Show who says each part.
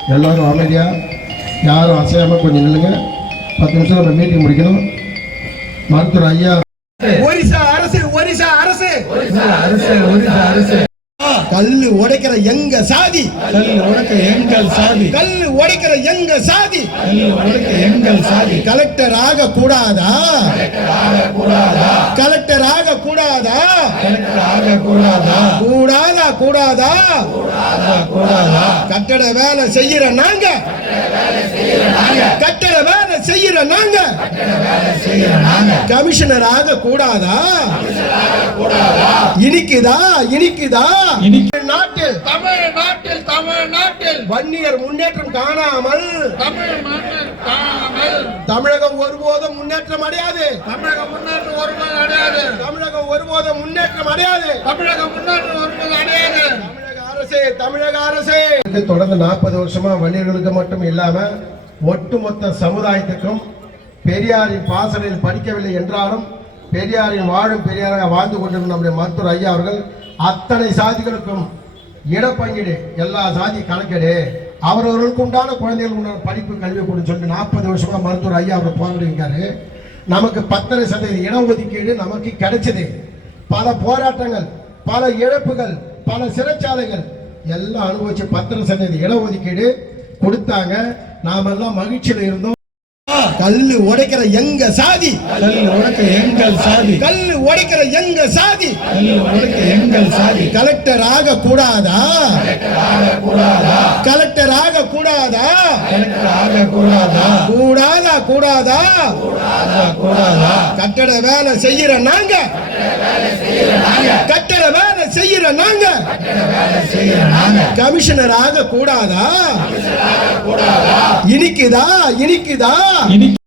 Speaker 1: எல்லாரும் அமைதியாக யாரும் அசையாமல் கொஞ்சம் நில்லுங்க. 10 நிமிஷம் நம்ம மீட்டிங் முடிக்கணும். மருத்துவர் ஐயா
Speaker 2: ஒரிசா அரசு ஒரிசா அரசு
Speaker 3: ஒரிசா அரசு ஒரிசா அரசு
Speaker 2: கல்லு உடைக்கிற எங்க சாதி
Speaker 3: கல் உடைக்க எங்கள் சாதி
Speaker 2: கல்லு உடைக்கிற எங்க சாதி
Speaker 3: கல் உடைக்க எங்கள் சாதி
Speaker 2: கலெக்டர் ஆக கூடாதா கலெக்டர் ஆக கூடாதா
Speaker 3: கலெக்டர் ஆக கூடாதா
Speaker 2: கூடாதா கூடாதா
Speaker 3: கூடாதா
Speaker 2: கட்டட வேலை செய்யற நாங்க கட்டட வேலை செய்யற நாங்க கமிஷனர் ஆக கூடாதா இனிக்குதா இனிக்குதா நாட்டில் தமிழ்நாட்டில் வன்னியர் முன்னேற்றம் காணாமல் தமிழகம் ஒருபோதும் முன்னேற்றம் அடையாது. தமிழகம் ஒருபோதும் முன்னேற்றம் அடையாது. தமிழக அரசே தொடர்ந்து 40 வருஷமா வன்னியர்களுக்கு மட்டும் இல்லாம ஒட்டுமொத்த சமுதாயத்துக்கும் பெரியாரின் பாசனையில் படிக்கவில்லை என்றாலும் பெரியாரின் வாழும் பெரியாராக வாழ்ந்து கொண்டிருக்கும் நம்முடைய மருத்துவர் ஐயா அவர்கள் அத்தனை சாதிகளுக்கும் இடப்பங்கீடு எல்லா சாதி கணக்கெடு அவரவர்களுக்கு உண்டான குழந்தைகளுக்கு உண்டான படிப்பு கல்வி கொடுன்னு சொல்லிட்டு 40 வருஷமா மருத்துவர் ஐயா அவர் போராடிருக்காரு. நமக்கு 10% இடஒதுக்கீடு நமக்கு கிடைச்சது. பல போராட்டங்கள், பல இழப்புகள், பல சிறைச்சாலைகள் எல்லாம் அனுபவிச்சு 10% இடஒதுக்கீடு கொடுத்தாங்க. நாமெல்லாம் மகிழ்ச்சியில் இருந்தோம். கல்லு உடைக்கிற எங்க சாதி
Speaker 3: கல் உடைக்க எங்கள் சாதி
Speaker 2: கல்லு உடைக்கிற எங்க சாதி
Speaker 3: கல் உடைக்க எங்கள் சாதி
Speaker 2: கலெக்டர் ஆக கூடாதா கலெக்டர் ஆக கூடாதா
Speaker 3: கலெக்டர் ஆக கூடாதா
Speaker 2: கூடாதா கூடாதா
Speaker 3: கூடாதா
Speaker 2: கட்டட வேலை செய்யற நாங்க கட்டட வேலை செய்யற நாங்க கமிஷனர் ஆக கூடாதா இனிக்குதா இனிக்குதா